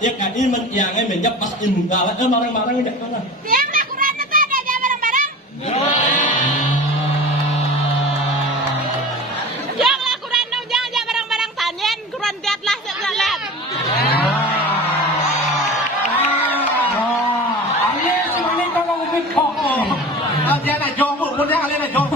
ya kan ini yang menyap pas ilmu galat marang-marang ini kan. Tiang nak kurang tete ada aja barang-barang. Yang lah kurang nu jangan aja barang-barang tanyen kurang tiat lah jalan. Ale semane kau mau ubik kok. Dia nak jong pun dia ale nak jong.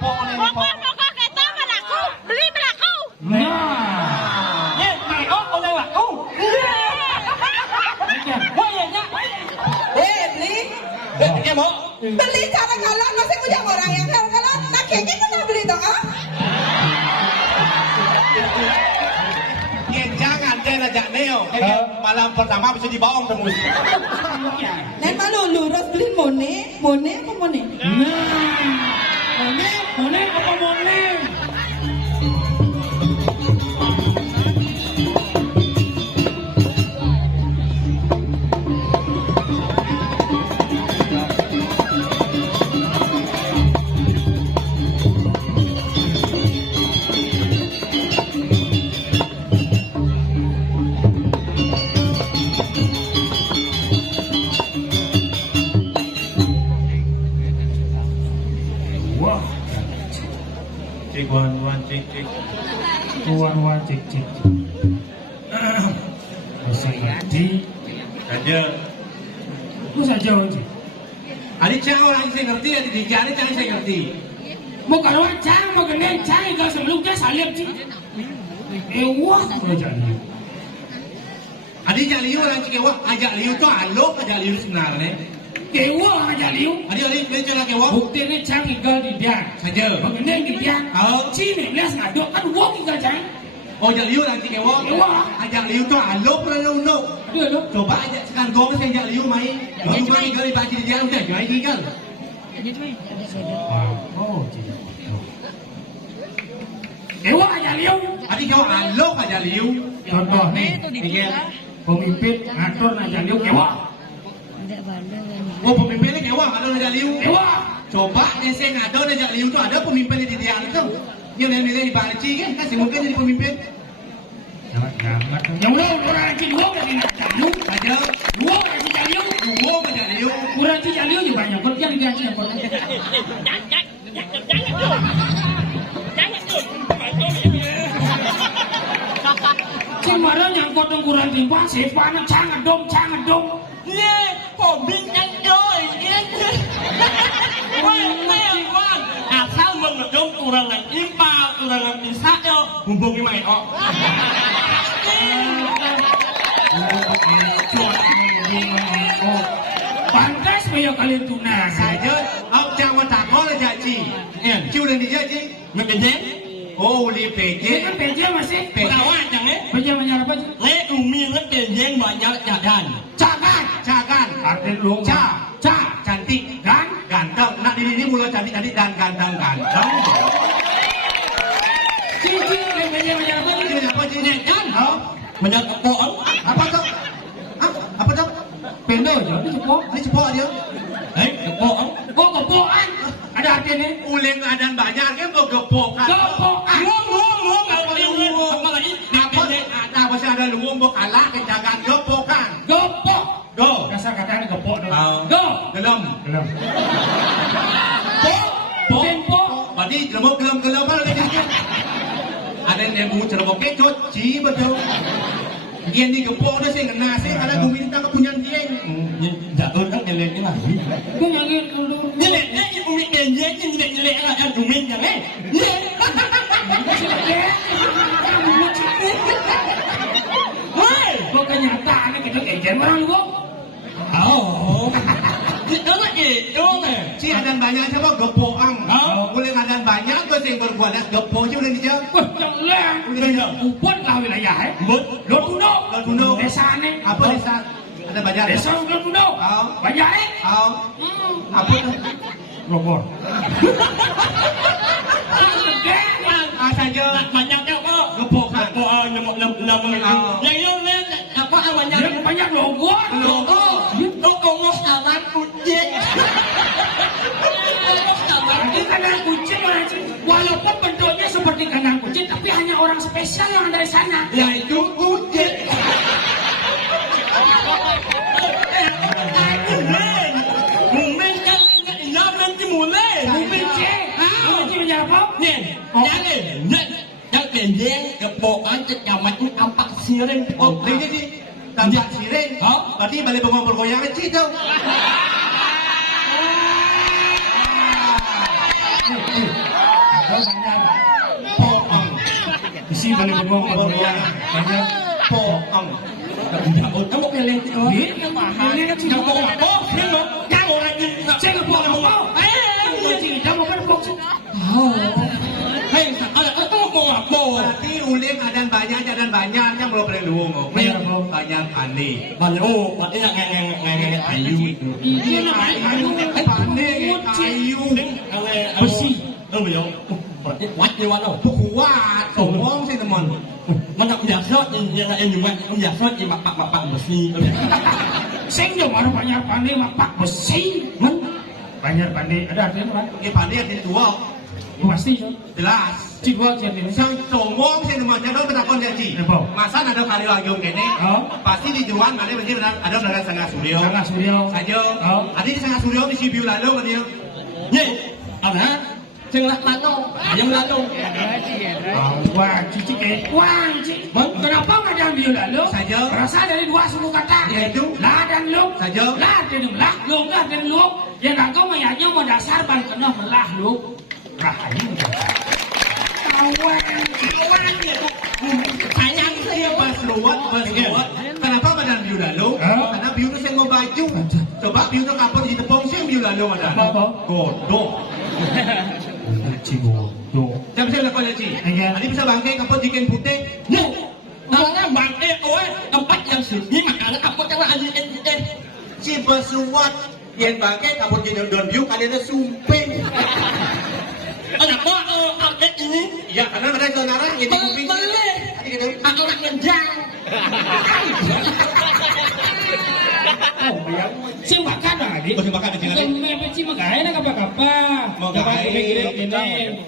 Pokok kita melaku beli melaku. Nah. Ye, mai oh oleh laku. Beli. Em mau. Beli cara kalau masih punya orang yang kalau nak kayaknya kan beli toh ah. Ye jangan dia ajak neo. Malam pertama bisa dibaong tembus. Nen malu lurus beli mone apa mone? Mone apa mone? Cek wan cek cek. Wan cek cek. Saya saja. Lu saja aja. Adik cang orang saya ngerti, adik cang saya ngerti. Mau kalau cang mau kena cang kalau sebelum dia salib sih. Wah mau jadi. Adik jadi orang cik wah ajak liu tu alok ajak liu sebenarnya. Kewa aja liu. Adik bicara kewa. Bukti ni cang tinggal di dia saja. Mengenai di dia. Kalau cini belas ngaduk kan wong tinggal cang. Oh ajak liu nanti kewa. Kewa. Ajak liu tu alok perlu no. Aduh. Coba ajak sekarang gong saya ajak liu main. Liu main tinggal di baca di dia udah jadi tinggal. Oh. Kewa aja liu. Adik kewa alok aja liu. Contoh nih. Pemimpin ngatur aja liu kewa. Oh pemimpinnya kewa, ada aja liu. Kewa. Coba nese ngado aja liu tuh ada pemimpin di dia itu. Yang milih di Banci kan, kasih mungkin jadi pemimpin. Jangan. Yang orang lagi dua lagi nak liu aja. Dua lagi liu, dua aja liu. Kurang aja liu juga banyak. Berarti yang dia dapat. Jangan tuh. Kemarin yang potong kurang timbang, siapa jangan dong. Ye, pembing yang doi, Wan. Asal mengedong kurangan impal, kurangan bisa yo, hubungi main oh. Pantas punya kalian tunang. Saja, aku jangan takol janji. Ciu dan dijanji, ngebenjeng. Oh, li PJ. Kan PJ masih perawan jangan? PJ banyak apa? Le umi le penjeng banyak jadan. Cagan. Arti lu cantik dan ganteng. Nah ini mulai cantik dan ganteng. Cici PJ banyak apa? Apa cici kan? Banyak kepoan. Apa tuh? Apa tuh? Pendo aja. Ini cepok aja. Kepoan. Oh kepoan. Ada artinya? Uling adan banyak kan kepokan. Ngomong apa lagi? Apa masih ada luwung kalah kejagaan gepokan. Gepok. Go. Dasar katanya gepok dong. Go. Gelem. Pok. Berarti lemuk gelem apa lagi? Ada yang mau cerobok kecot, betul. Dia ni gepok dah saya kena saya kalau aku minta kepunyaan dia. Jatuh kan nyeleknya lagi. Kau nyangin dulu. Nyeleknya umi penjeng nyelek lah kan umi jangan. Hei, kau kenyataan kita kejen orang gua. Oh. Itu lagi, Si adan banyak siapa gepoang. Boleh adan banyak tu sing berbuat gepok je boleh dia. Wah, jangan. Upon lah wilayah Lotuno. Desa ni. Apa desa? Ada banyak desa Lotuno. Banyak Apa tu? Robor. Saja banyaknya kok. gepokan. Yang lihat apa Banyak logo. Logo kawan kucing. Ini kandang kucing, walaupun bentuknya seperti kandang kucing, tapi hanya orang spesial yang ada di sana. Yaitu kucing. yang kepokan cecamat ampak siring. Oh, ini tanpa siring. Berarti balik bengong bergoyang kecil tuh. Poong. Isi balik bengong bergoyang. Banyak Poong. Kamu pilih itu. Ini kan Kamu mau apa? Kamu orang ini. saya nggak mau mau. Kamu kan kok Hei, kamu mau apa? Berarti ulim adan banyak yang belum boleh luung. Banyak pandi. Oh, patnya ngeng ayu itu. Iya namanya Pandi kayu. Besi. Belum. Berarti kuat di mana? Kuat. Sombong sih teman. Mana biasa yang juga biasa di pak besi. Sing dong orang banyak pandai mapak besi. Banyak pandai ada artinya apa? Ini pandi yang tua. Pasti ya. Jelas. Cikgu jadi ini. Sang sombong sih teman. Jangan bertakon jadi. Apa? Masa ada kali lagi gini. Pasti di Juan mana berarti ada benar Sangga Suryo. Sangat suryo. Saja. Ada di Sangga Suryo di Sibiu lalu kan dia. Ye, ada. Sing lalu, yang lalu. Wah, cici wah, cici. Kenapa nggak ada biola lo? Saja. Berasal dari dua suku kata. Yaitu? La dan lu. Saja. La dan lu. La dan lu. Yang kau mayatnya mau dasar ban kena melah lu. Rahayu. Sayang saya pas luat. Kenapa badan biu lalu? Karena biu itu saya mau baju. Coba biu itu kapal di tepung saya biu lalu ada. Apa? Godok. Cibo. Do. Siapa saya lakukan ya Ci? Nanti bisa bangkai kapal jikin putih. Ye, karena bangke oe tempat yang sunyi makanya apa karena aji Si besuat yang bangkai kapal jikin don biu kalian sumping. Kenapa update ini? Ya karena ada saudara yang di kuping. Boleh. Aku nak ngejar. Si makan lagi. Masih makan di sini. Mepet si makan nak apa-apa. Mau gawe.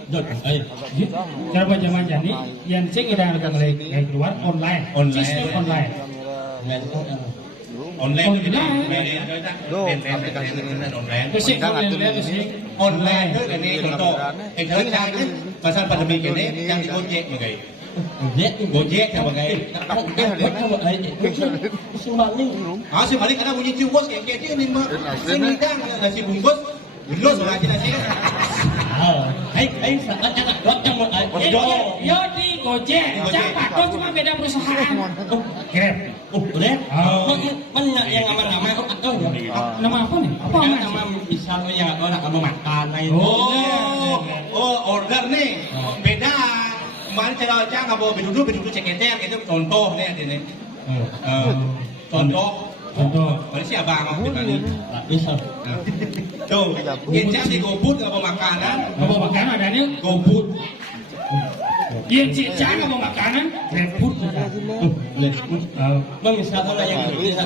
Dot, ayo. Cara zaman jadi yang sing ada yang keluar online. Sistem online. Online itu online. Terus sing Online itu ini contoh. Yang sekarang pasal pandemi ini yang di Gojek bagai. Gojek yang bagai. Si balik karena bunyi cium kayak ini mah. Si midang nasi bungkus. Belum orang kita sih. Yo di Gojek, Jakarta kok cuma beda perusahaan. Grab. Udah? Mana yang nama-nama atau Nama apa nih? Apa nama misalnya yang orang kamu makan itu. Order nih. Beda. Kemarin cara cak nggak bawa beduduk ceketek itu contoh nih ini. Contoh. Mana si abang aku tadi. Bisa. Tuh, yang cak di GoFood nggak bawa makanan. Apa makanan adanya? GoFood. Yang cicak nggak mau makanan? GrabFood. Misalnya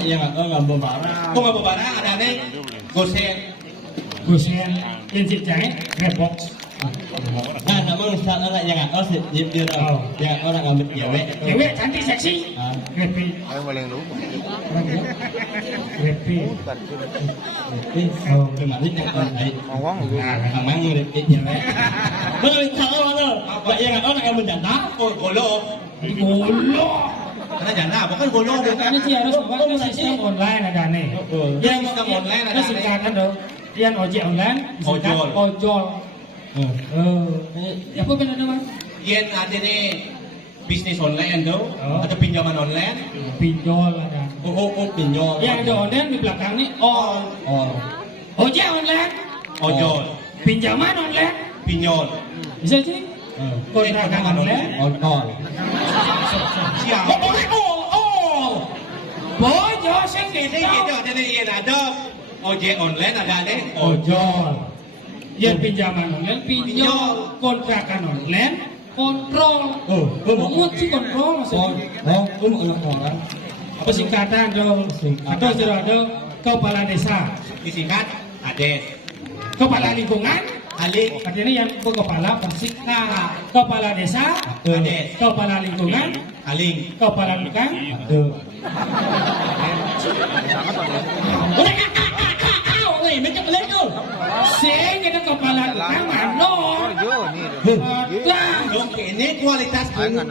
yang nggak bawa barang. Kok nggak bawa barang ada nih? Gosen. Gosen. Yang cicaknya Grabbox. Nah, namun misalnya yang nggak tahu dia yang orang ngambil cewek. Cewek cantik seksi. Grabfi. Ayo maling lu. Grabfi. Kemarin yang lain. Ngomong lu. Amang cewek. Betul kalau mana? Yang orang ngambil data. Golo. Golo. Karena jana, bukan golo. Karena sih harus bawa sistem online ada nih. Yang sistem online ada nih. Singkatan dong. Yang ojek online. Ojol. Apa benar nama? Yang ada nih bisnis online tuh, ada pinjaman online. Pinjol ada. Pinjol. Yang ada online di belakang nih. Ojek online. Ojol. Pinjaman online. Pinjol. Bisa sih? Kontrakan online. Ojol. Siapa? Bojo sing Ini gitu. gitu ada nih yang ada ojek online ada nih. Ojol. Yang pinjaman online, pinjol, kontrakan online, kontrol. Ngomong sih kontrol maksudnya. Orang. Apa singkatan dong? Atau sudah ada kepala desa, Disingkat Ades. kepala lingkungan, Alik. artinya yang kepala persikna, kepala desa, Ades. kepala lingkungan, Aling. kepala lingkungan. Udah weh, macam lego. Sing itu kepala lingkungan, no. Yo nih. Dah. Oke, ini kualitas bungut.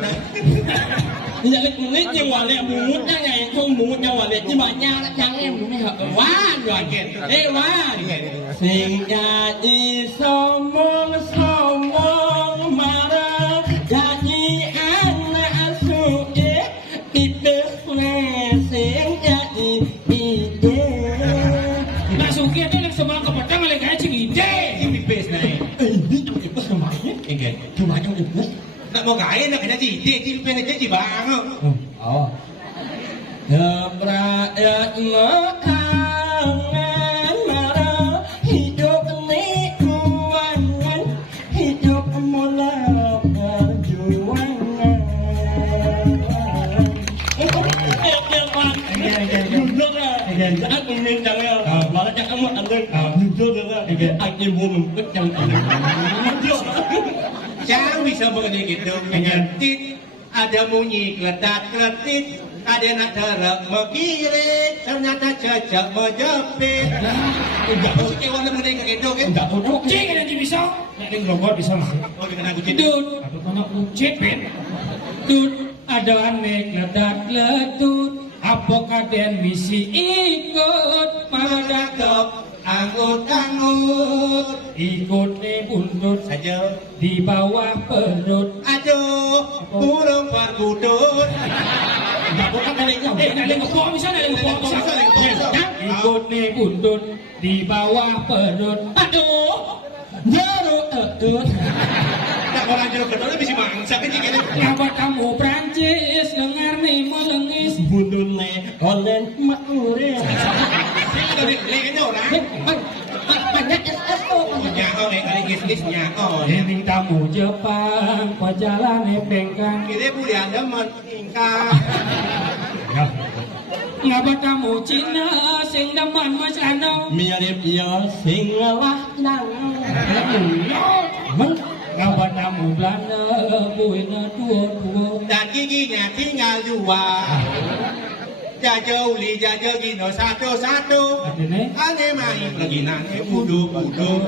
Dạ lịch nít nhưng mà lẹ bún cái này không bún cho mà lẹ nhưng mà nhau đã trắng em bún hợp quá rồi ê quá xin cha đi so mong mà ra cha đi ăn su ế đi bếp nè xin cha đi Nah sukia itu yang sebang kepedang oleh gaya cingide. Ini base nih. Ini trong cái bếp semuanya Enggak. cuma trong cái bếp Nak mau gaya nak kena citi, citi aja ci bang. oh Rakyat makangan marah hidup ini kuangan hidup mulai perjuangan. Saat menendang malah jangan mau anda jujur dengan akhir bunuh kecang. Jangan bisa begini gitu. Ngetit, ada bunyi kledat-kletit, ada nak darah mengirit, ternyata cocok menjepit. Enggak tahu sih kewan lebih dari gitu kan? Enggak tahu. Cing ada yang bisa. Yang ngelobot bisa masuk. Oh dengan aku citi. Dud, aku kena kucit ben. Dud, ada aneh ledat letut. Apa kaden misi ikut Madakop, anggut-anggut, ikut nih bundut saja di bawah perut. aduh, burung berbudut. Enggak tahu kan ada Ada yang ngebuang bisa, ada yang ngebuang bisa. Bisa, ada yang ngebuang bisa. Ikut nih bundut di bawah perut. Aduh, jeruk edut. Tak orang jeruk betul bisa mangsa kan gitu. Ngapa kamu Prancis dengar nih melengis? Bundune olen makure. Dari kayaknya orang. Banyak SS tuh. Nyao nih kali gis nyao. Ini tamu Jepang, pajalan pengkang. Kira boleh ada meningkat. Ngapa kamu Cina sing demen Mas Ano? Mirip ya sing lah nang. Ngapa kamu Belanda buina tua-tua? Dan giginya tinggal dua. Jajau li jajau gino satu-satu. Adene? Ane main lagi nane budu-budu.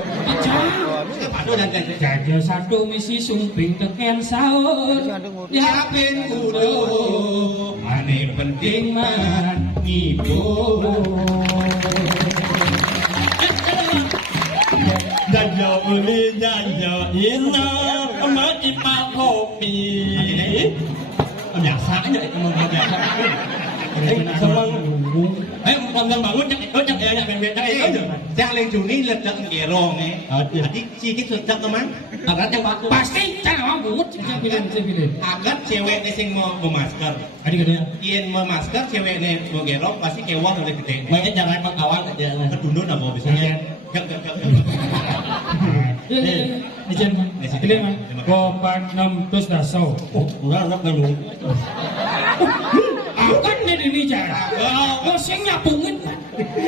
Aduh dan kan. Jaja satu misi sumping teken sahur. Yapin budu. Ane penting man ngibul. Jajau uli jajau ina emak ipak kopi. Biasa aja itu biasa. Semang bangun cak ya ben-ben aja. Yang lain Juni ledak gerong Adik sikit ledak teman. Agak yang baku. Pasti cara orang bungut saya pilih. Agak cewek sing mau masker. Adik ada. Ien mau masker cewek mau gerong pasti kewang oleh gede. Mungkin jangan pengkawan aja. Kedundun apa biasanya. Gak. Ijen man. Pilih man. Kompak 6 terus dasau. Udah belum. Akan nih di jalan. Oh, sing nyapungin.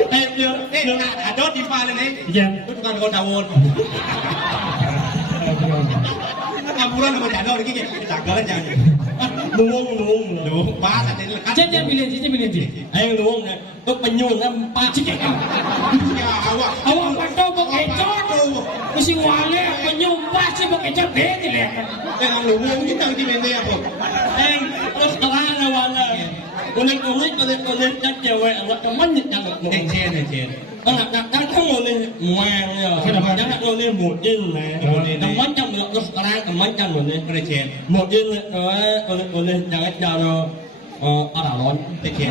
Ada di paling nih. Ijen. Itu tukang kau dawon. Kampuran sama jadol lagi kayak cagalan jangan. Nuung. Pas ada di lekat. Ijen pilih aja. Ayo nuung nih. Tuh penyung empat. Cik Ya awak. awak pantau bokecot. Mesti wale penyumpah sih bokecot deh dilihat. Dengan luwung kita di mente apa? Terus terang awalnya. Ulit dan cewek anak teman jangan Ejen. Anak kan boleh muang ya. Jangan boleh model lah. Teman jangan boleh terus terang teman jangan boleh. Ejen. Model boleh jangan cara paralon. Ejen.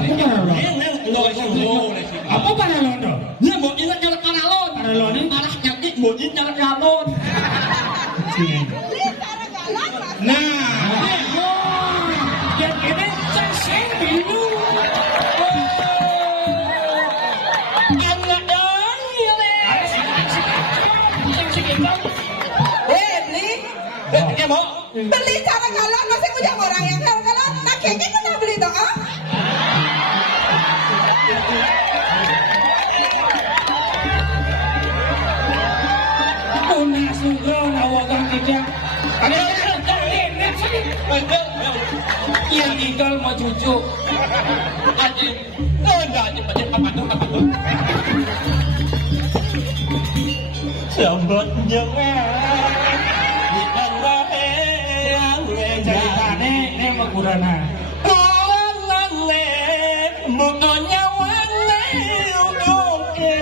Apa paralon dong? Dia model cara paralon. Paralon ini Parah jadi model cara paralon. Nah, yang ini saya bingung. Beli cara galon, masih punya orang yang kalau tak kayaknya kena beli toh, ah? Una sugro nawagang tidak. Yang tinggal mau cucu. Aji, enggak apa tuh. Sambut jangan. purana. Wane mukanya wane oke.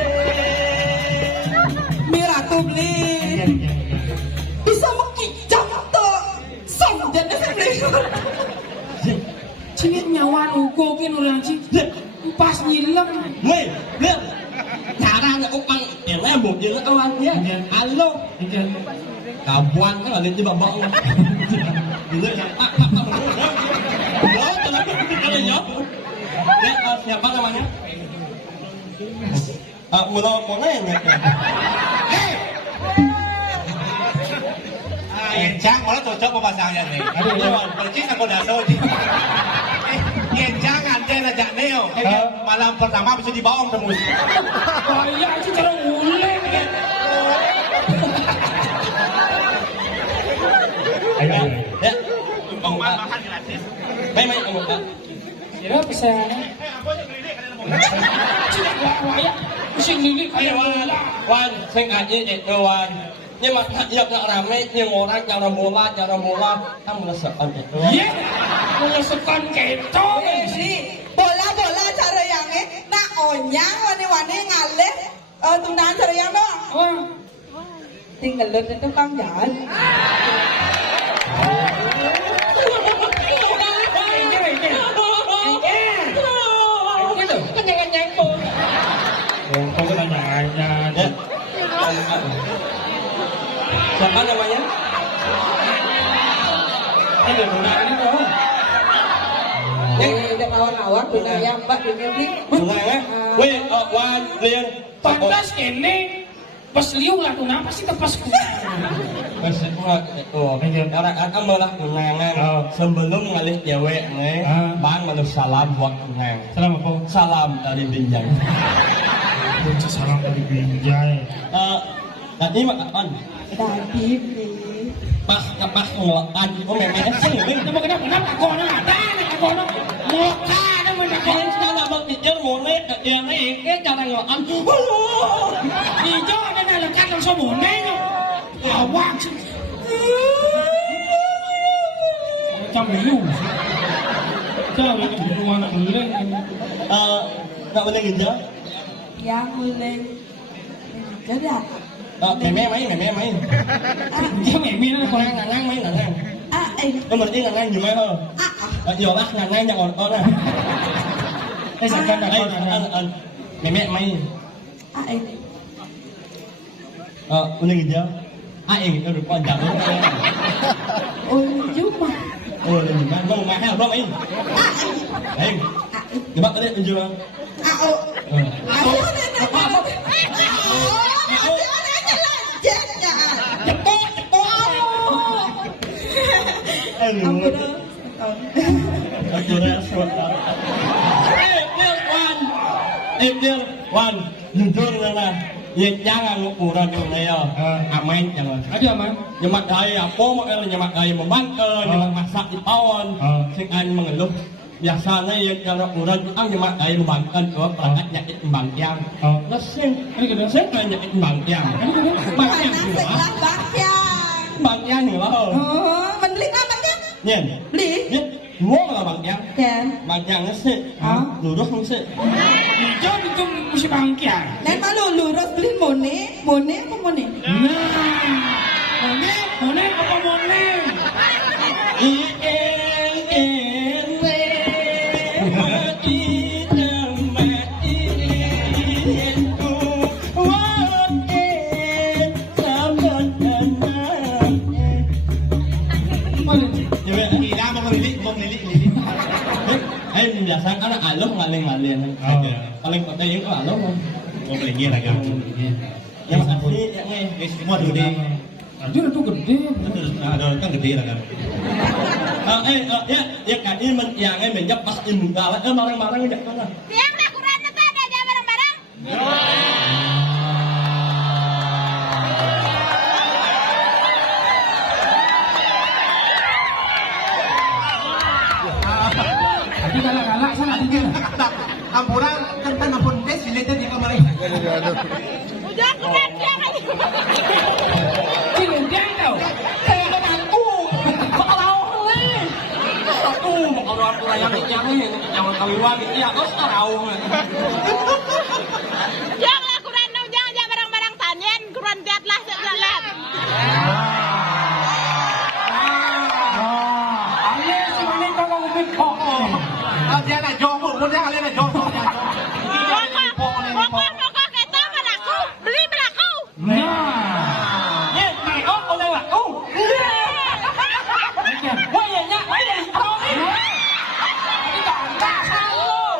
Miratu beli. Bisa mengkicap tuh. Somjane saya beli. Cingit nyawan ugo ki nurang cing. Pas nyilem. Weh, lihat. Cara nak upang ele buk je kawan dia. Alo. Kawan kan ada di babak. Bila pak. Kalau ya. Siapa namanya? Mula Molen ya. Yenchang malah cocok apa pasangnya nih? Aduh, percis aku dah tahu. Yenchang ada aja neo. Malam pertama bisa dibaong tembus. Oh iya, itu cara nguleng ya. Ayo, ya. Makan gratis. Main kamu tak? Kira pesan. Cina waya, pusing ini kayak Wan, saya ngaji itu Wan. Nhưng mà thật nak ramai nhưng orang cara bola kamu merasakan itu. Iya, merasakan keto. Beli. Bola cara yang nak onyang wani-wani ngalih. Tundangan cara yang doang. Wah, Tinggal lihat itu Kang Jan. kau kena nanya. Siapa namanya? Ini tundangan ini kau. Ada kawan-kawan punya yang Mbak punya beli. Bunga ya? Weh, Wan, Lian. Pantas kene. Pas liu lah tunang pasti tepas kuda. Masih kuat itu. Orang akan malah tunangan sebelum ngalih cewek nih. Bang malu salam buat tunang. Salam apa? Salam dari Binjai. Kunci salam dari Binjai. Tadi makan. Tadi beli. Pas ngelakan. Oh memang sih. Kenapa kenapa kau nak ada? Kau nak muka ada mana kau? Kalian sudah nggak berpikir mulai dia nih cara ngelakan. Hijau ada nalakan langsung boneng. Awak sih. Macam liu. Jangan itu anak beleng. Nggak boleh gejala. Yang boleh. Jadi Meme main. Dia meme lah kau. Nganang main. ini. Berarti nganang gimana? Yolah nganang yang on lah. Sekarang Meme main. Ini. Boleh gejala. Ini udah panjang. Oh, cuma. Oh, gimana? Mau main belum main? Coba tadi tunjuk. Wan, jujur lah. Ya jangan ukuran yang lain. Aman jangan. Ada aman. Nyemak daya apa mau nyemak daya membangkel, nyemak masak di pawon. Sing an mengeluh. Biasanya yang cara ukuran itu nyemak daya membangkel ke perangkat nyakit membangkiang. Lesin, ini kena sen nyakit membangkiang. Bangkiang semua. Bangkiang lah. Membeli apa kan? Nyen. Beli? Mua là bangkiang. Kan. Bangkiang lesin. Lurus lesin. Hijau itu mesti bangkiang. Dan malu lurus beli mone apa mone? Mone apa mone? Biasa kan aloh ngaling-ngaling. Paling penting itu aloh. Mau beli gila kan? Yang asli yang Ini semua gede. Anjir itu gede. Ada kan gede lah kan? Ya kan ini yang menjawab pas ibu galah barang-barang tidak mana. Siang dah kurang tetap ada aja barang-barang. Tadi galak-galak sana tiga. Ampuran kan ampun des dilihat di kamar ini. Udah kurang siang aja. Cilindang kau. Kalau wangi-wangi iya terus tahu. Jangan kurang dong, jangan barang-barang tanyan, kurang diatlah jalan. Ale semuanya kau mau mikok. Dia nak jomur, dia ale nak jomur. Pokok kita berlaku, beli berlaku. Ye, mày ớt con đây là u. Quay về nha, quay về. Cái đàn ta sao luôn.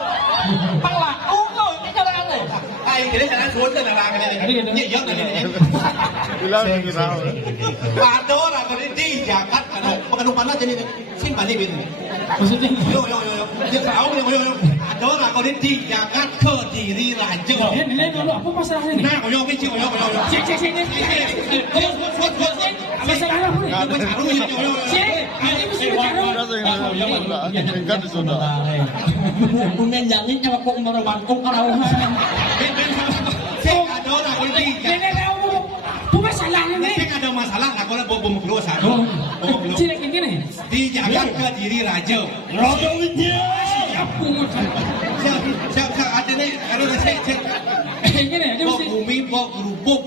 Bằng là uống rồi, cái cho đang này. Ai cái đấy là xuống từ là cái này. Nhẹ giấc này. Và đó là cái đi giả cắt cái này. Cái nụ bắn nó trên này. Xin bắn đi bên này. Yo. Dia tahu yo. Đó là cái đi giả cắt cơ chỉ đi lại chưa. Ini dulu apa masalahnya nih? Nah, yo cái chiều yo. Cek. Masalahnya apa nih? Cek, ini mesti bicara. Cũng nên dẫn đến cho cùng mà hoàn cũng có đâu ha. Đó là cái đi. Ini apa masalahnya nih? Cek ada masalah lah kalau bom keluar sana. Cek ini nih. Dijaga ke diri raja. Rodo Widya. Siapa ada nih? Ada cek. Ini nih, dia Bom mesti. bumi, bom kerupuk.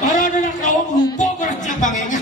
Baru ada nak rawang lupa kau cek. Bang Enga